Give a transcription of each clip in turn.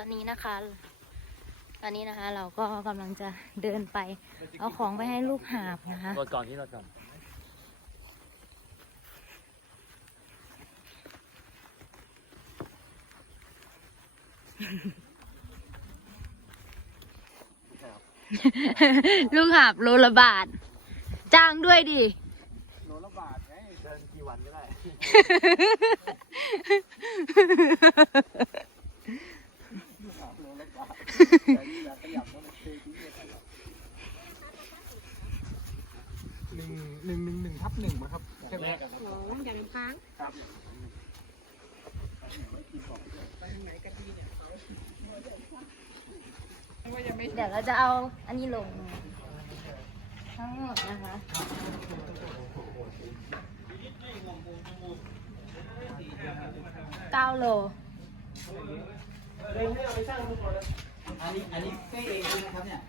อนนี้นะคะ ตอนนี้นะคะ เราก็กำลังจะเดินไป เอาของไปให้ลูกหาบนะคะรถก่อนที่รถก่อนลูกหาบโลละบาท จ้างด้วยดิ โลละบาทไงเดินกี่วันก็ได้ หนึ่งหนึ่งหนึ่งหนึ่งทับหนึ่งมาครับใช่ไหมหอมอย่าเป็นค้างครับไปทางไหนกันดีเนี่ยเขาว่าจะไม่เดี๋ยวเราจะเอาอันนี้ลง ทั้งหมดนะคะเก้าโล อันนี้อันนี้เป้เองใช่ไหมครับเนี่ย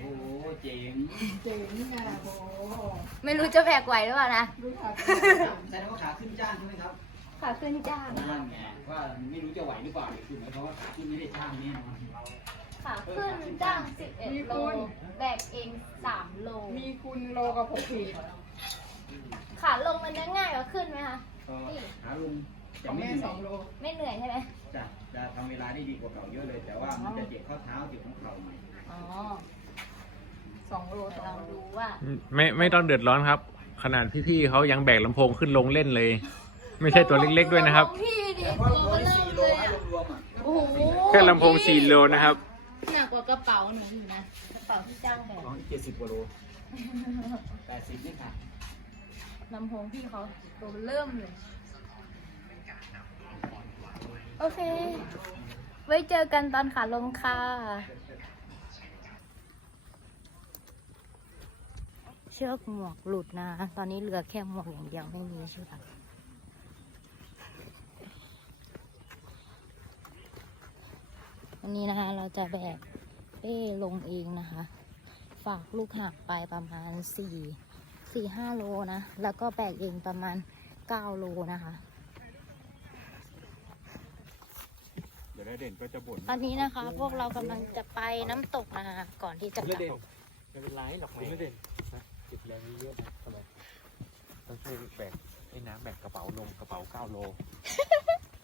โอ้โหเจ๋งเจ๋งอะโอ้โหไม่รู้จะแบกไหวหรือเปล่านะดูค่ะแสดงว่าขาขึ้นจ้างใช่ไหมครับขาขึ้นจ้างนั่นไงว่าไม่รู้จะไหวหรือเปล่าคือหมายความว่าขาขึ้นไม่ได้จ้างแน่นอนขาขึ้นจ้าง 11 โล แบกเอง 3 โล มีคุณโลกับหกขีดขาลงมันจะง่ายกว่าขึ้นไหมคะก็ขาลง ขจะองไม่แม่เหนื่สอองยโลไม่เหนื่อยใช่ไหมจะจะทำเวลาได้ดีกว่าเก่าเยอะเลย แต่ว่ามันจะเจ็บข้อเท้าเจ็บข้อเข่าหน่อยอ๋อสองโลเดี๋ยวสอเรางโลดูว่า ไม่ไม่ต้องเดือดร้อนครับ ขนาดพี่ๆเขายังแบกลำโพงขึ้นลงเล่นเลย ไม่ใช่ตัวเล็กๆด้วยนะครับ พี่ดิแต่ตัว่าวเบร้ลอยอสี่โลเลยให้อะรวมๆอะโอ้โหแค่ลำโพง4โลนะครับ หนักกว่ากระเป๋าหนูอีกนะกระเป๋าที่จ้างแบกของเจ็ดสิบกว่าโลแปดสิบนี่ค่ะลำโพงพี่เขาตัวเริ่มเลยโอ เค ไว้เจอกันตอนขาลงค่ะเชือกหมวกหลุดนะ ตอนนี้เหลือแค่หมวกอย่างเดียวไม่มีเชือกวันนี้นะคะเราจะแบกเป้ลงเองนะคะ ฝากลูกหักไปประมาณสี่สี่ห้าโลนะ แล้วก็แบกเองประมาณเก้าโลนะคะ เดี๋ยวได้เด่นก็จะบ่นตอนนี้นะคะ พวกเรากำลังจะไปน้ำตกนะคะ ก่อนที่จะกลับไม่เป็นไรหรอกไม่เด่นนะติดแรงเยอะนะทำไมต้องช่วยแบกไอ้น้ำแบกกระเป๋าลงกระเป๋าเก้าโล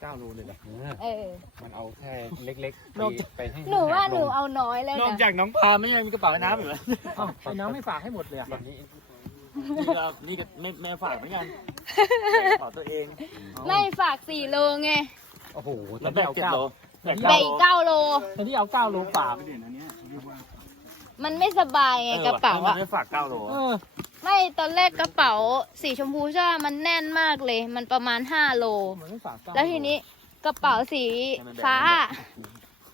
เก้าโลเลยเหรอเออ มันเอาแค่เล็กๆไปไปให้หนูว่าหนูลงเอาน้อยเลยนอกนะจากน้องพาไม่ยังมีกระเป๋าน้ำอยู่เลยไอ้น้องไม่ฝากให้หมดเลยอะแบบนี้นี่ก็นี่ก็ไม่ไม่ฝากเหมือนกันขอตัวเองไม่ฝากสี่โลไง โอ้โหแล้วแบกเจ็ดโล แบกแบกอีกเก้าโลแต่ที่เอาเก้าโลฝากมันไม่สบายไงกระเป๋าอะไม่ฝากเก้าโลไม่ตอนแรกกระเป๋า สีชมพูใช่ไหมมันแน่นมากเลย มันประมาณห้าโลมันไม่ฝากเก้าแล้วทีนี้กระเป๋าสีฟ้า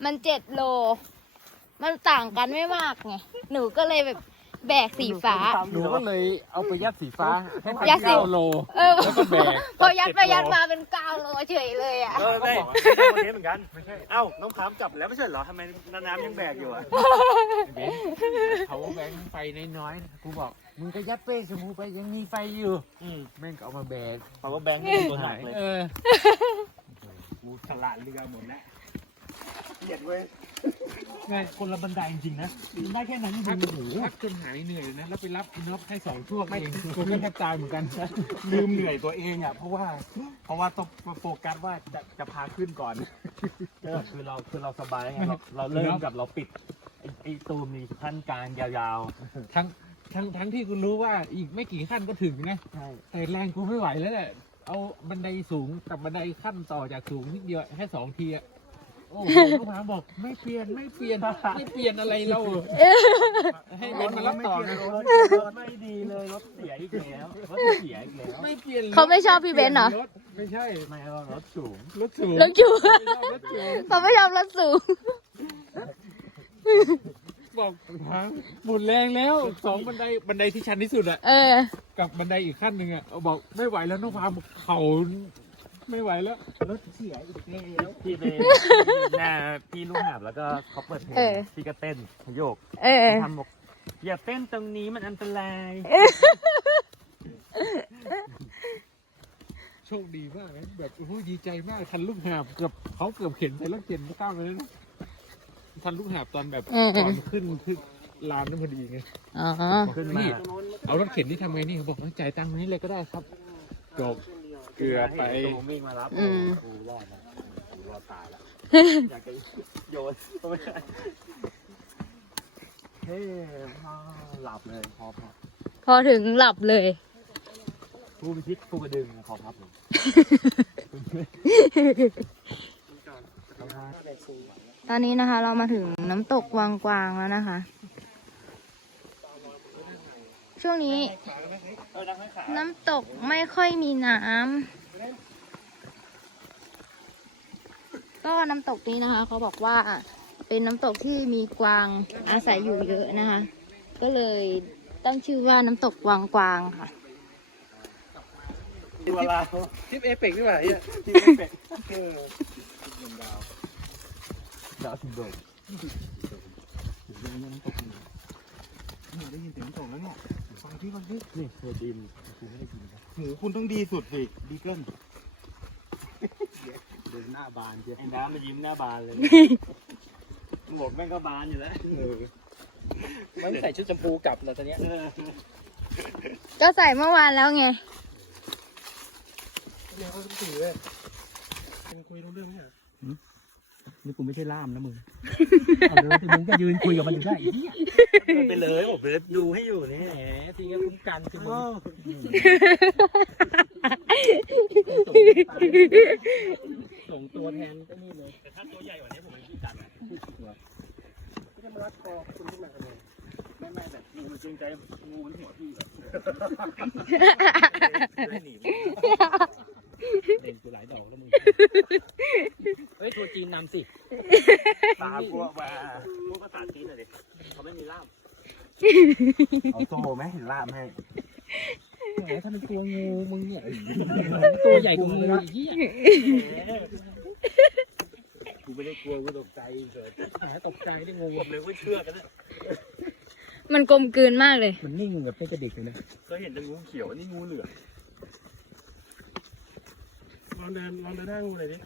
มันเจ็ดโล มันต่างกันไม่มากไง หนูก็เลยแบบ แบกสีฟ้า หนูก็เลยเอาไปยัดสีฟ้า ให้มันยัดสี เก้าโล เออแล้วก็แบก พอยัดไปยัดมาเป็นเก้าโลเฉยเลยอะ เออไม่ไม่ใช่คอนเทนต์เหมือนกันไม่ใช่เอ้าน้องพามจับแล้วไม่ใช่เหรอทำไมน้ำยังแบกอยู่อะเบนเขาแบงไฟน้อยๆนะกูบอก มึงก็ยัดเป้ชมพูไปยังมีไฟอยู่แม่งก็เอามาแบกเขาก็แบงตัวหนักเลยเออกูฉลาดเรือหมดแล้วเกลียดเว้ย ไงคนละบันไดจริงๆนะมันได้แค่นั้นจริงๆโอ้โหพักจนหายเหนื่อยนะแล้วไปรับอินอฟให้สองช่วงเองกูก็แทบตายเหมือนกันลืมเหนื่อยตัวเองอะเพราะว่าเพราะว่าต้องโฟกัสว่าจะจะพาขึ้นก่อนคือเราคือเราสบายไงเราเราเริ่มกับเราปิดไอ้ไอ้ตูมนี่ขั้นกลางยาวทั้งทั้งทั้งที่คุณรู้ว่าอีกไม่กี่ขั้นก็ถึงนะๆใช่แต่แรงกูไม่ไหวแล้วแหละเอาบันไดสูงกับบันไดขั้นต่อจากสูงนิดเดียวแค่สองทีอะโอ้โหลูกหาบอกไม่เปลี่ยนไม่เปลี่ยนไม่เปลี่ยนอะไรเราให้เบนมารับต่อนะรถรถไม่ดีเลยรถเสียอีกแล้วรถเสียอีกแล้วไม่เปลี่ยนเขาไม่ชอบพี่เบนซ์เหรอรถไม่ใช่ไม่เอารถสูงรถสูงรถจูไม่ชอบรถสูงเขาไม่ชอบรถสูงบอกหางหมุนแรงแล้วสองบันไดบันไดที่ชันที่สุดอะเออกับบันไดอีกขั้นหนึ่งอะเอาบอกไม่ไหวแล้วน้องพามเขา ไม่ไหวแล้วรถเสียอีกแล้วพี่ไปหน้าพี่ลูกหาบแล้วก็เขาเปิดเพลงเออ พี่ก็เต้นโยกเออทำบอกอย่าเต้นตรงนี้มันอันตรายโชคดีมากนะแบบโอ้โหดีใจมากทันลูกหาบเกือบเขาเกือบเข็นไปแล้วเข็นไม่ข้ามเลยนะทันลูกหาบตอนแบบอืม ตอนขึ้นขึ้นลานนั่นพอดีไงอ๋อ ขึ้นมา เอารถเข็นที่ทำไงนี่เขาบอกว่าจ่ายตังค์นี้เลยก็ได้ครับจบ เกลือไปตัวมิ่งมารับอืม กูรอดนะกูรอดตายแล้วอยากจะโยนก็ไม่ได้เฮ้ยพ่อหลับเลยพอพอพอถึงหลับเลย ผู้พิชิตผู้กระดึงขอพับเลยตอนนี้นะคะ เรามาถึงน้ำตกวังกวางแล้วนะคะ ช่วงนี้ น้ำตกไม่ค่อยมีน้ำก็น้ำตกนี้นะคะ เขาบอกว่าเป็นน้ำตกที่มีกวางอาศัยอยู่เยอะนะคะ ก็เลยตั้งชื่อว่าน้ำตกวังกวางค่ะตัวลาวทิปเอเปกดีกว่าที่ไม่เป็ดเออดาวสิบโดดได้ยินเสียงส่งแล้วเนี่ย ฟังที่ฟังที่นี่ตัวดินกูไม่ได้กินนะหูคุณต้องดีสุดสิดีเกินเดินหน้าบานเจ้ไอ้น้ำมันยิ้มหน้าบานเลยหมวกแม่งก็บานอยู่แล้วมันใส่ชุดชมพูกลับแล้วตอนเนี้ยก็ใส่เมื่อวานแล้วไงเดี๋ยวเขาจะถือเลยมึงคุยรู้เรื่องไหมเนี่ย นี่กูไม่ใช่ล่ามนะมึงเอาเลยที่มึงก็ยืนคุยกับมันอยู่ได้อีกเนี่ยไปเลยผมเลยดูให้อยู่นี่แหมทีนี้คุ้มกันคือมึงส่งตัวแทนก็นี่เลยแต่ถ้าตัวใหญ่กว่านี้ผมไม่รู้จักอะไม่ได้มารัดคอคุณขึ้นมากันเลยไม่ไม่แบบงูมันจริงใจงูมันหัวพี่แบบไม่หนีเด่นกูหลายดอกแล้วมึงเฮ้ยทัวร์จีนนำสิตามพวกมาพวกภาษาจีนเลยดิเขาไม่มีล่ามเอาโซ่ไหมเห็นล่ามให้แหมถ้าเป็นตัวงูมึงเนี่ยตัวใหญ่กว่างูอีกเหี้ยกูไม่ได้กลัวกูตกใจเฉยแหมตกใจได้งูผมเลยว่าเชื่อกันนะมันกลมกลืนมากเลย มันนิ่งแบบเป็นกระเด็กเลยนะเคยเห็นแต่งูเขียวนี่งูเหลืองลองเดินลองเดินหน้างูหน่อยดิ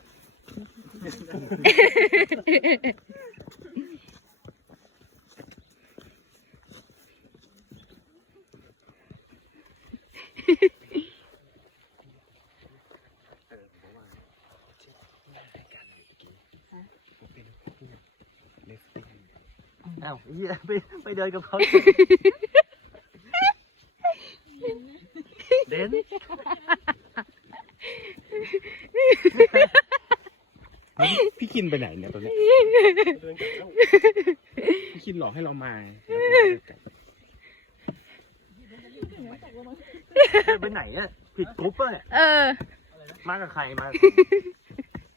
อ้าวเฮียไปไปเดินกับเขา เด่น พี่ คินไปไหนเนี่ยตอนนี้พี่คินหลอกให้เรามาแล้วก็ไปไหนอะผิดกรุ๊ปป่ะเนี่ยเออ มากับใครมา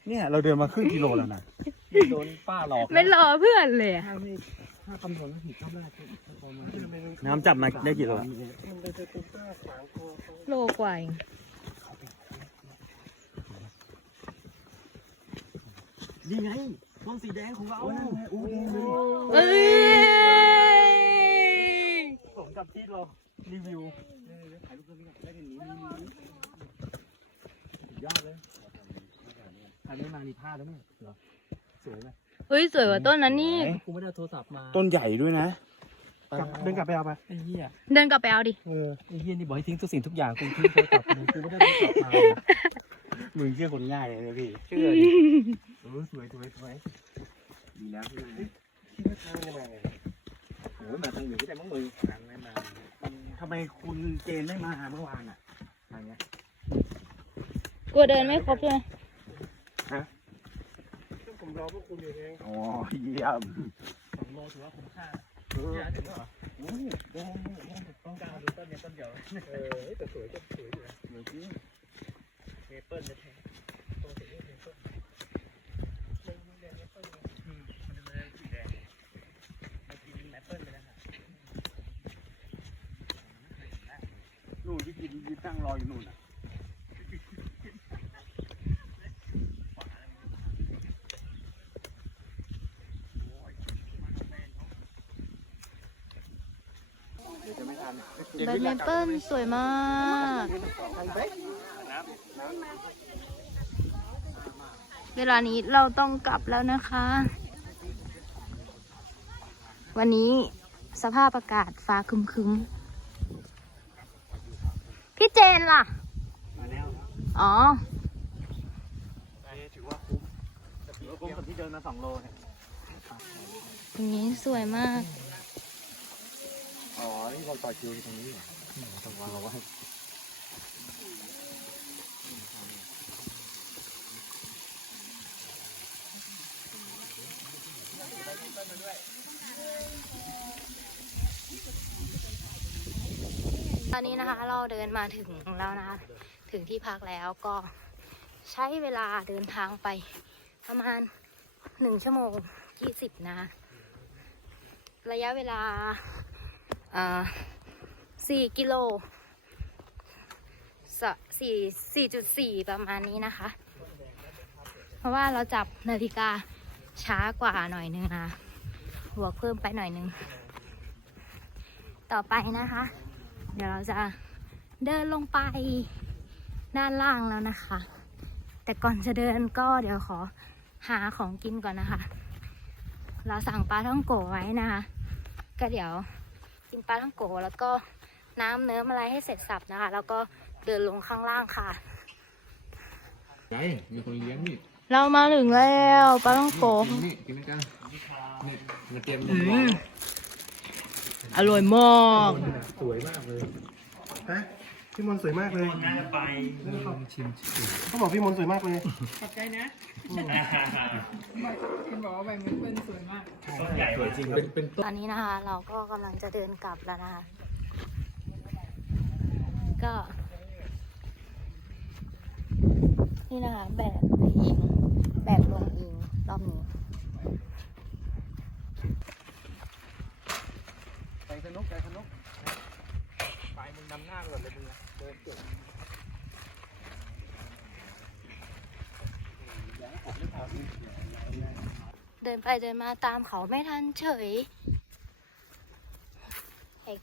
เนี่ยเราเดินมาครึ่งกิโลแล้วนะโดนป้าหลอกไม่รอเพื่อนเลยอะถ้าไม่ถ้าคำนวณแล้วผิดเท่าไหร่ประมาณน้ำจับมาได้กี่โลมันไปเจอตุ๊กตาขวางคอเขาโลกว่าเอง นี่ไงต้นสีแดงของเราเอ้ยผมกับที่เรารีวิวยอดเลยใครไม่มานี่พลาดแล้วมั้งเหรอสวยไหมเฮ้ยสวยกว่าต้นนั้นนี่กูไม่ได้เอาโทรศัพท์มา ต้นใหญ่ด้วยนะเดินกลับไปเอาไปไอ้เหี้ยเดินกลับไปเอาดิเออไอ้เหี้ยนี่บอกให้ทิ้งทุกสิ่งทุกอย่างกูทิ้งโทรศัพท์กูไม่ได้โทรศัพท์มามึงเชื่อคนง่ายเลยนะพี่เชื่อดิ เออสวยสวยสวยดีแล้วที่ไหนทางยังไงโอ้ยมาทางอื่นก็ได้มั้งมึงทางไม่มาทำไมคุณเจนไม่มาหาเมื่อวานอะอะไรเงี้ยกลัวเดินไม่ครบใช่ไหมผมรอพวกคุณอยู่เองอ๋อเยี่ยมสองโลถือว่าคุ้มค่าเออเนี่ยถึงแล้วเหรอโอ้โหโอ้โหต้องการดูต้นเนี่ยต้นเดียวเออแต่สวยก็สวยอยู่นะเดี๋ยวพี่เมเปิลจะแทง ตัวสีนี้เป็นต้น มันจะเป็นสีแดงไอ้กินแอปเปิลไปแล้วนะ นู่นที่กินยืนนั่งรออยู่นู่นอะใบเมเปิ้ลสวยมากน้ำน้เวลานี้เราต้องกลับแล้วนะคะ วันนี้สภาพอากาศฟ้าครึมๆ พี่เจนล่ะ มาแล้วอ๋อ ถือว่าคุ้มถือว่าคุ้มกับที่เดินมาสองโลเนี่ยตรงนี้สวยมาก อ๋อ นี่เราต่อคิวตรงนี้เหรอตรงเราว่ ตอนนี้นะคะเราเดินมาถึงแล้วนะถึงที่พักแล้วก็ใช้เวลาเดินทางไปประมาณหนึ่งชั่วโมงยี่สิบนะ ระยะเวลาสี่กิโลสี่สี่จุดสี่ประมาณนี้นะคะ เพราะว่าเราจับนาฬิกาช้ากว่าหน่อยนึงนะบวเพิ่มไปหน่อยนึง ต่อไปนะคะ เดี๋ยวเราจะเดินลงไปด้านล่างแล้วนะคะ แต่ก่อนจะเดินก็เดี๋ยวขอหาของกินก่อนนะคะ เราสั่งปลาท่องโกะไว้นะคะ ก็เดี๋ยวกินปลาท่องโกะแล้วก็น้ำเนื้ออะไรให้เสร็จสับนะคะ แล้วก็เดินลงข้างล่างค่ะใช่มีคนเลี้ยงนี่เรามาถึงแล้วปลาท่องโกะกินนี่กินด้วยกันนี่มาเตรียมอืมอ ร่อยมากสวยมากเลยฮะพี่มนต์สวยมากเลยน่าจะไปเขาบอกพี่มนต์สวยมากเลยขอบใจนะคุณบอกว่าใบมือเพื่อนสวยมากต้นใหญ่สวยจริงเป็นเป็นต้นตอนนี้นะคะ เราก็กำลังจะเดินกลับแล้วนะคะ ก็ นี่นะคะแบกไปเองแบกลงเองรอบนี้ ไปสนุกไปมึงนำหน้าก่อนเลยมึงเดินจบเดินไปเดินมาตามเขาไม่ทันเฉย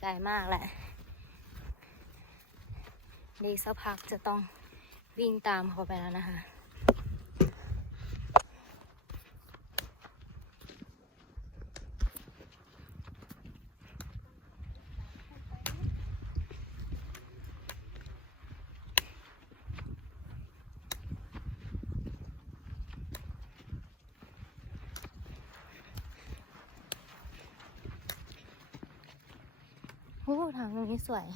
ไกลมากแหละดีกสักพักจะต้องวิ่งตามเขาไปแล้วนะคะ โอ้ทางตรงนี้ สวย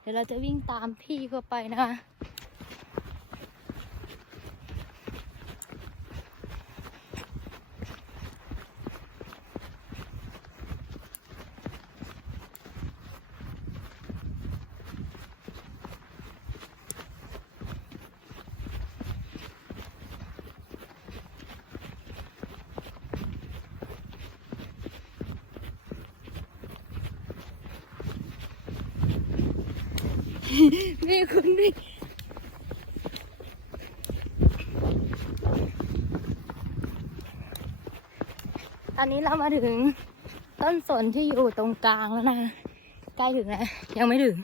เดี๋ยวเราจะวิ่งตามพี่เขาไปนะคะ นี่คุณนี่ตอนนี้เรามาถึงต้นสนที่อยู่ตรงกลางแล้วนะ ใกล้ถึงแล้วยังไม่ถึง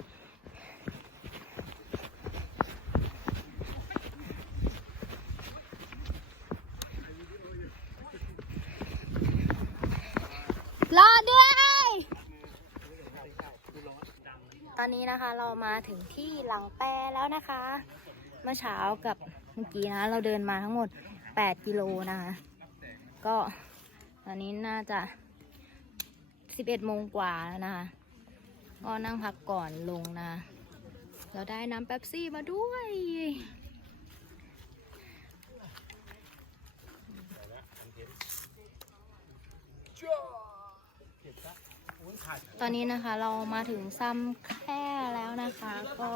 รอด้วย ต อนนี้นะคะเรามาถึงที่หลังแปรแล้วนะคะ เมื่อเช้ากับเมื่อกี้นะ เราเดินมาทั้งหมด 8 กิโลนะคะ ก็ตอนนี้น่าจะ 11โมงกว่าแล้วนะคะ ก็นั่งพักก่อนลงนะ เราได้น้ำเป๊ปซี่มาด้วย ตอนนี้นะคะเรามาถึงซ้ำแค่แล้วนะคะ ก็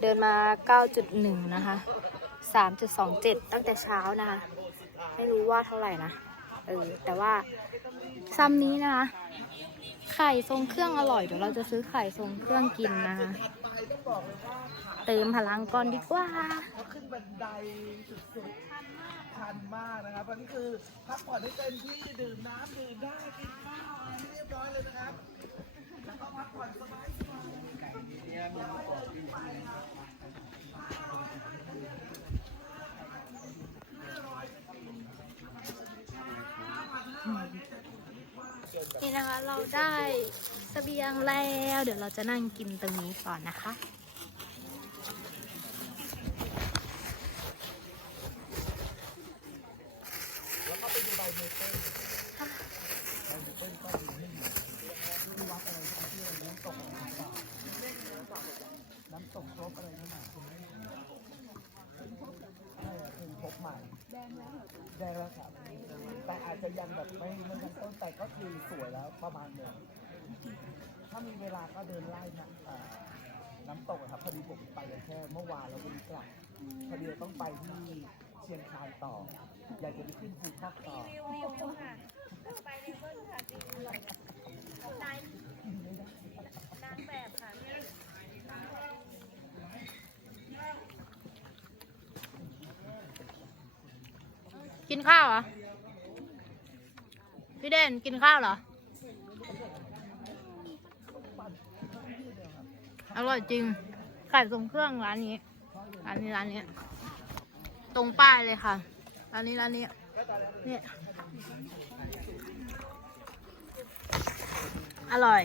เดินมา 9.1 นะคะ 3.27 ตั้งแต่เช้านะคะ ไม่รู้ว่าเท่าไหร่นะ เออ แต่ว่าซ้ำนี้นะคะ ไข่ทรงเครื่องอร่อย เดี๋ยวเราจะซื้อไข่ทรงเครื่องกินนะคะเติมพลังก่อนดีกว่าขึ้นบันไดสุดๆชันมากนะครับอันนี้คือพักผ่อนให้เต็มที่ดื่มน้ำดื่มได้กินข้าวอะไรให้เรียบร้อยเลยนะครับ แล้วก็พักผ่อนสบายๆ นี่นะคะเราได้เสบียงแล้ว เดี๋ยวเราจะนั่งกินตรงนี้ก่อนนะคะ น้ำตกครบอะไรนั่นน่ะใช่อะคือพบใหม่ แดงแล้วแดงแล้วครับ แต่อาจจะยังแบบไม่ไม่ยังต้นแต่ก็คือสวยแล้วประมาณหนึงถ้ามีเวลาก็เดิน ไล่นะอ่าน้ำตกอะครับพอดีผมไปแค่เมื่อวานแล้ววันนี้กลับพอดีต้องไปที่เชียงคานต่อ อยากจะไปขึ้นภูทับต่อกินข้าวเหรอ พี่เด่นกินข้าวเหรอ อร่อยจริงไก่ทรงเครื่องร้านนี้ ร้านนี้ร้านนี้ ตรงป้ายเลยค่ะ ร้านนี้ร้านนี้เนี่ยอร่อย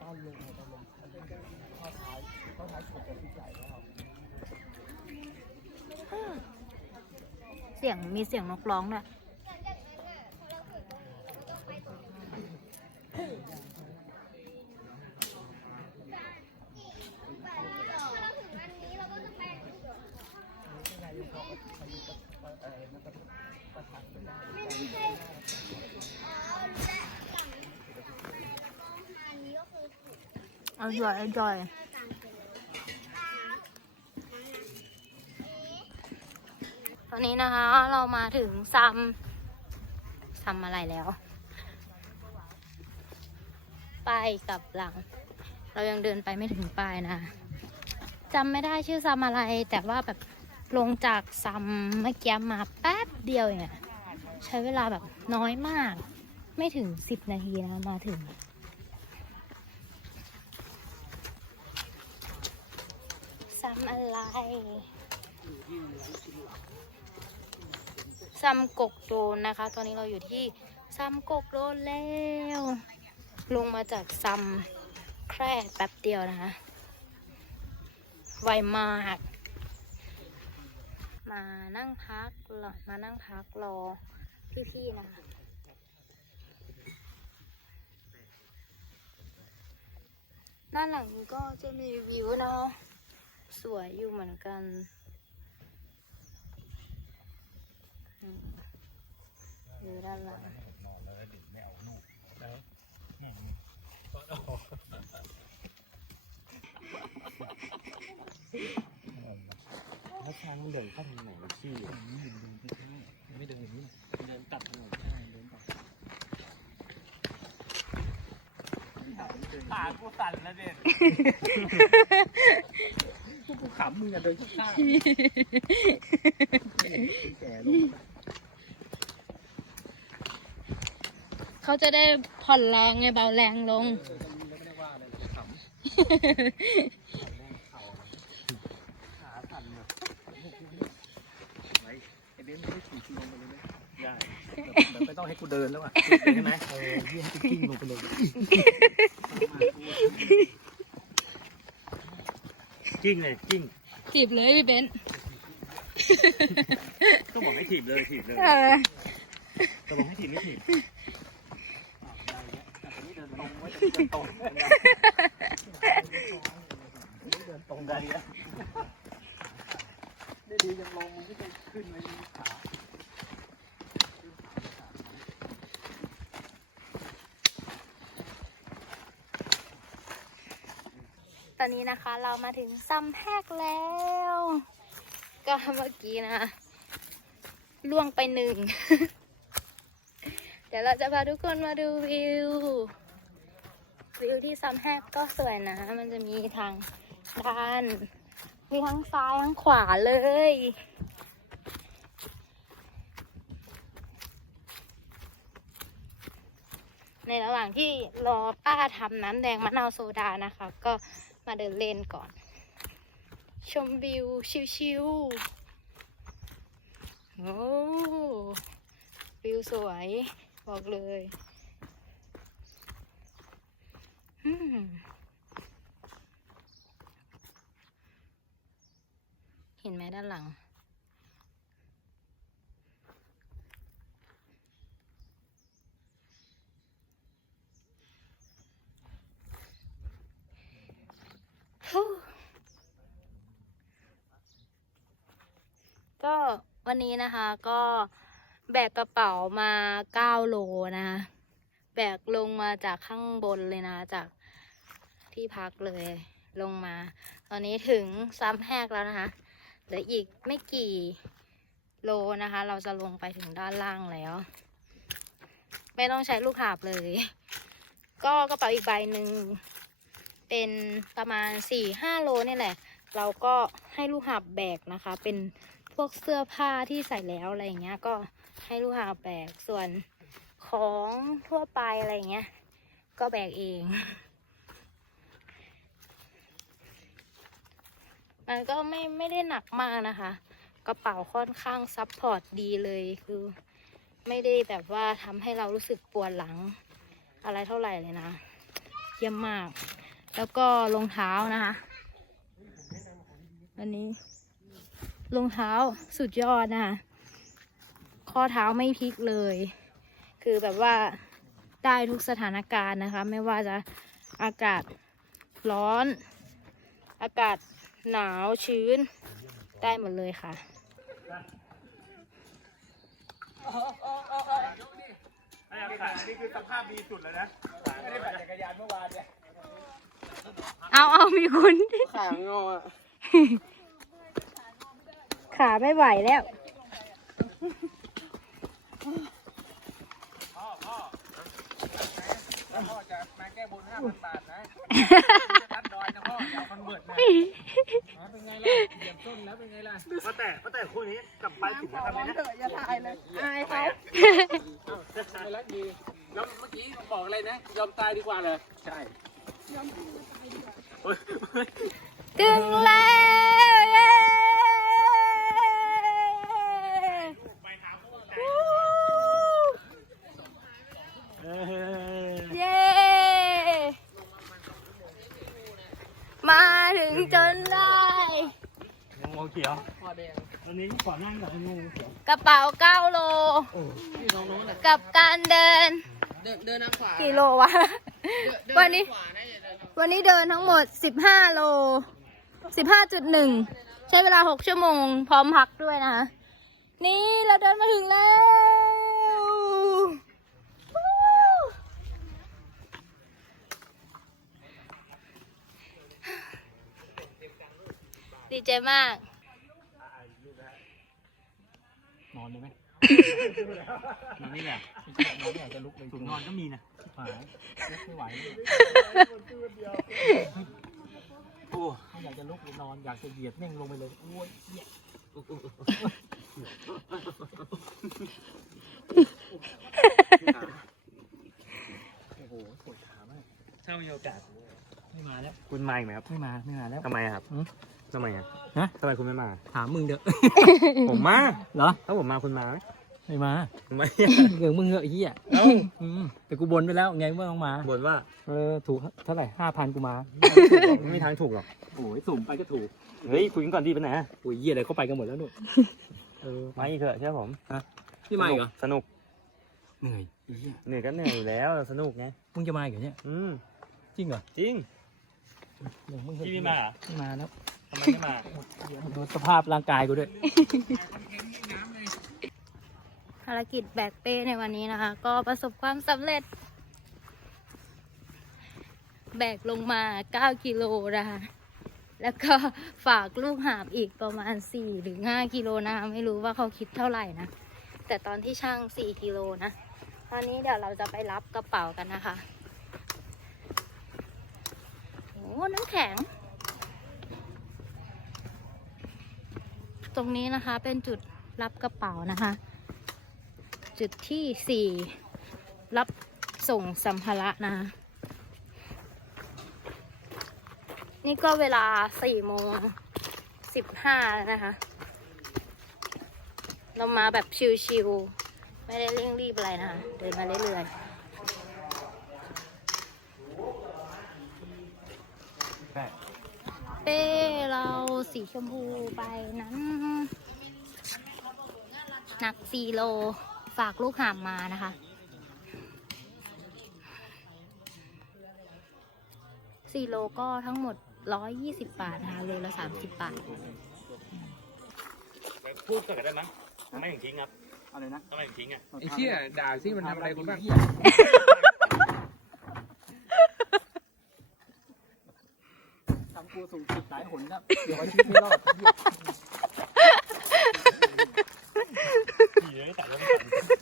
ตอนลงตอนลงข้อท้ายข้อท้ายสุดจะที่ใหญ่แล้ว เสียงมีเสียงนกร้องด้วยอร่อยอร่อย นนี้นะคะ เรามาถึงซัมซัมอะไรแล้ว ป้ายกับหลัง เรายังเดินไปไม่ถึงป้ายนะจำไม่ได้ชื่อซัมอะไร แต่ว่าแบบลงจากซัมเมื่อกี้มาแป๊บเดียวเนี่ยใช้เวลาแบบน้อยมาก ไม่ถึงสิบนาทีนะมาถึงซัมอะไร ซัมกกโดนนะคะ ตอนนี้เราอยู่ที่ซัมกกโดนแล้ว ลงมาจากซัมแคร่แป๊บเดียวนะคะ ไวมาก มานั่งพักรอมานั่งพักรอพี่ๆนะคะด้านหลังนี้ก็จะมีวิวเนะคะสวยอยู่เหมือนกัน อืมอยู่ด้านหลังแล้วทางมันเดินเข้าทางไหนขี้ไม่เดินอย่างนี้เดินตัดถนนใช่เดินตัดขากูสั่นแล้วเด็ดกูขำมึงอะเดินข้างแก่ลง เขาจะได้ผ่อนแรงไงเบาแรงลงไม่ได้ว่าอะไรเลยขำขาสั่นเลยไอ้เบนไม่ได้ขี่ลงไปเลยได้แบบไม่ต้องให้กูเดินแล้วอะใช่ไหมเออยี่ให้กูกิ้งลงไปเลยกิ้งเลยกิ้งถีบเลยพี่เบนซ์ก็บอกให้ถีบเลยถีบเลยเออ ก็บอกให้ถีบไม่ถีบ ตรงเดินตรงได้อะได้ดียังลงไม่ไปขึ้นเลยขาตอนนี้นะคะเรามาถึงซัมแพกแล้ว ก็เมื่อกี้นะล่วงไปหนึ่ง เดี๋ยวเราจะพาทุกคนมาดูวิว วิวที่ซัมแฮกก็สวยนะ มันจะมีทางด้าน มีทั้งซ้ายทั้งขวาเลย ในระหว่างที่รอป้าทำน้ำแดงมะนาวโซดานะคะ ก็มาเดินเล่นก่อน ชมวิว ชิวๆ โอ้ วิวสวย บอกเลยอืม เห็นไหมด้านหลัง ก็วันนี้นะคะก็แบกกระเป๋ามาเก้าโลนะคะแบกลงมาจากข้างบนเลยนะจาก ที่พักเลยลงมา ตอนนี้ถึงซ้ำแหกแล้วนะคะ เหลืออีกไม่กี่โลนะคะ เราจะลงไปถึงด้านล่างแล้ว ไม่ต้องใช้ลูกหาบเลย ก็กระเป๋าอีกใบหนึ่งเป็นประมาณสี่ห้าโลนี่แหละ เราก็ให้ลูกหาบแบกนะคะ เป็นพวกเสื้อผ้าที่ใส่แล้วอะไรอย่างเงี้ย ก็ให้ลูกหาบแบกส่วนของทั่วไปอะไรอย่างเงี้ย ก็แบกเอง มันก็ไม่ไม่ได้หนักมากนะคะ กระเป๋าค่อนข้างซับพอร์ตดีเลยคือ ไม่ได้แบบว่าทำให้เรารู้สึกปวดหลังอะไรเท่าไหร่เลยนะ เยี่ยมมาก แล้วก็รองเท้านะคะ อันนี้รองเท้าสุดยอดนะคะข้อเท้าไม่พลิกเลย คือแบบว่าได้ทุกสถานการณ์นะคะ ไม่ว่าจะอากาศร้อน อากาศ หนาวชื้นได้หมดเลยค่ะ นี่คือสภาพดีสุดแล้วนะ ไม่ได้ปั่นจักรยานเมื่อวานเนี่ยเอาเอามีคุณ ขางออะขาไม่ไหวแล้ว พ่อจะมาแก้บนห้าพันบาทนะตัดดอยนะพ่ออย่าคอนเวิร์ตนะเป็นไงล่ะเหยียบต้นแล้วเป็นไงล่ะก็แต่ก็แต่คู่นี้กลับไปถึงแล้วทำไมนะอย่าถ่ายเลยอายเขาไม่รักดีแล้วเมื่อกี้บอกอะไรนะ ยอมตายดีกว่าเลยใช่ถึงแล้วเย้เย้ มาถึงจนได้ งูเขียวตอนนี้ก่อนนั่งกับงูเขียวกระเป๋าเก้าโลกับการเดินเดินเดินทางขวากี่โลวะวันนี้วันนี้เดินทั้งหมด 15 โล 15.1 ใช้เวลา 6 ชั่วโมง พร้อมพักด้วยนะคะ นี่เราเดินมาถึงแล้ววู้ดีใจมาก นอนนี่แหละนอนไม่อยากจะลุกเลยถุงนอนก็มีนะหายลุกไม่ไหวโอ้ไม่อยากจะลุกเลยนอน อยากจะเหยียดเน่งลงไปเลยโอ้ยเหี้ยโอ้โหปวดขามากถ้ามีโอกาสไม่มาแล้ว คุณมาอีกไหมครับ ไม่มา ไม่มาแล้ว ทำไมครับทำไมอะฮะทำไมคุณไม่มา ถามมึงเด้อ ผมมา เหรอ ถ้าผมมาคุณมาไหม ไม่มาทำไมเกิงมึงเหอะไอ้เหี้ยอืมแต่กูบนไปแล้วไงว่าต้องมา บ่นว่าเออถูกเท่าไหร่ห้าพันกูมา ไม่มีทางถูกหรอกโอ้ยสุ่มไปก็ถูก เฮ้ยคุยกันก่อนดีไปไหนอะโอ้ยเหี้ยอะไรเข้าไปกันหมดแล้วนู่นเออมาอีกเถอะเชื่อผมพี่มาอีกเหรอสนุกเหนื่อยไอ้เหี้ยเหนื่อยก็เหนื่อยอยู่แล้วสนุกไงมึงจะมาอีกเหรอเนี่ยอืมจริงเหรอจริงเดี๋ยวมึงพี่ไม่มาเหรอไม่มาแล้วทำไมไม่มาเดี๋ยวดูสภาพร่างกายกูด้วย ภารกิจแบกเป้ในวันนี้นะคะ ก็ประสบความสำเร็จ แบกลงมา 9 กิโลนะคะ แล้วก็ฝากลูกหาบอีกประมาณ 4 หรือ 5 กิโลนะคะไม่รู้ว่าเขาคิดเท่าไหร่นะ แต่ตอนที่ช่าง 4 กิโลนะ ตอนนี้เดี๋ยวเราจะไปรับกระเป๋ากันนะคะโอ้น้ำแข็งตรงนี้นะคะเป็นจุดรับกระเป๋านะคะ จุดที่สี่รับส่งสัมภาระนะ นี่ก็เวลาสี่โมงสิบห้าแล้วนะคะ เรามาแบบชิวๆไม่ได้เร่งรีบอะไรนะคะเดินมาเรื่อยๆเป้เราสีชมพูไปนั้นหนักสี่โล ฝากลูกหามมานะคะ สี่โลก็ทั้งหมดร้อยยี่สิบบาทนะคะโลละสามสิบบาท พูดก็ได้มั้งทำไมถึงทิ้งครับอะไรนะทำไมถึงทิ้งอะไอ้เชี่ยด่าซิมันทำอะไรกูบ้างทำกูสูงสุดสายหนนะเดี๋ยวไอ้ที่ไม่รอดเดี๋ยแต่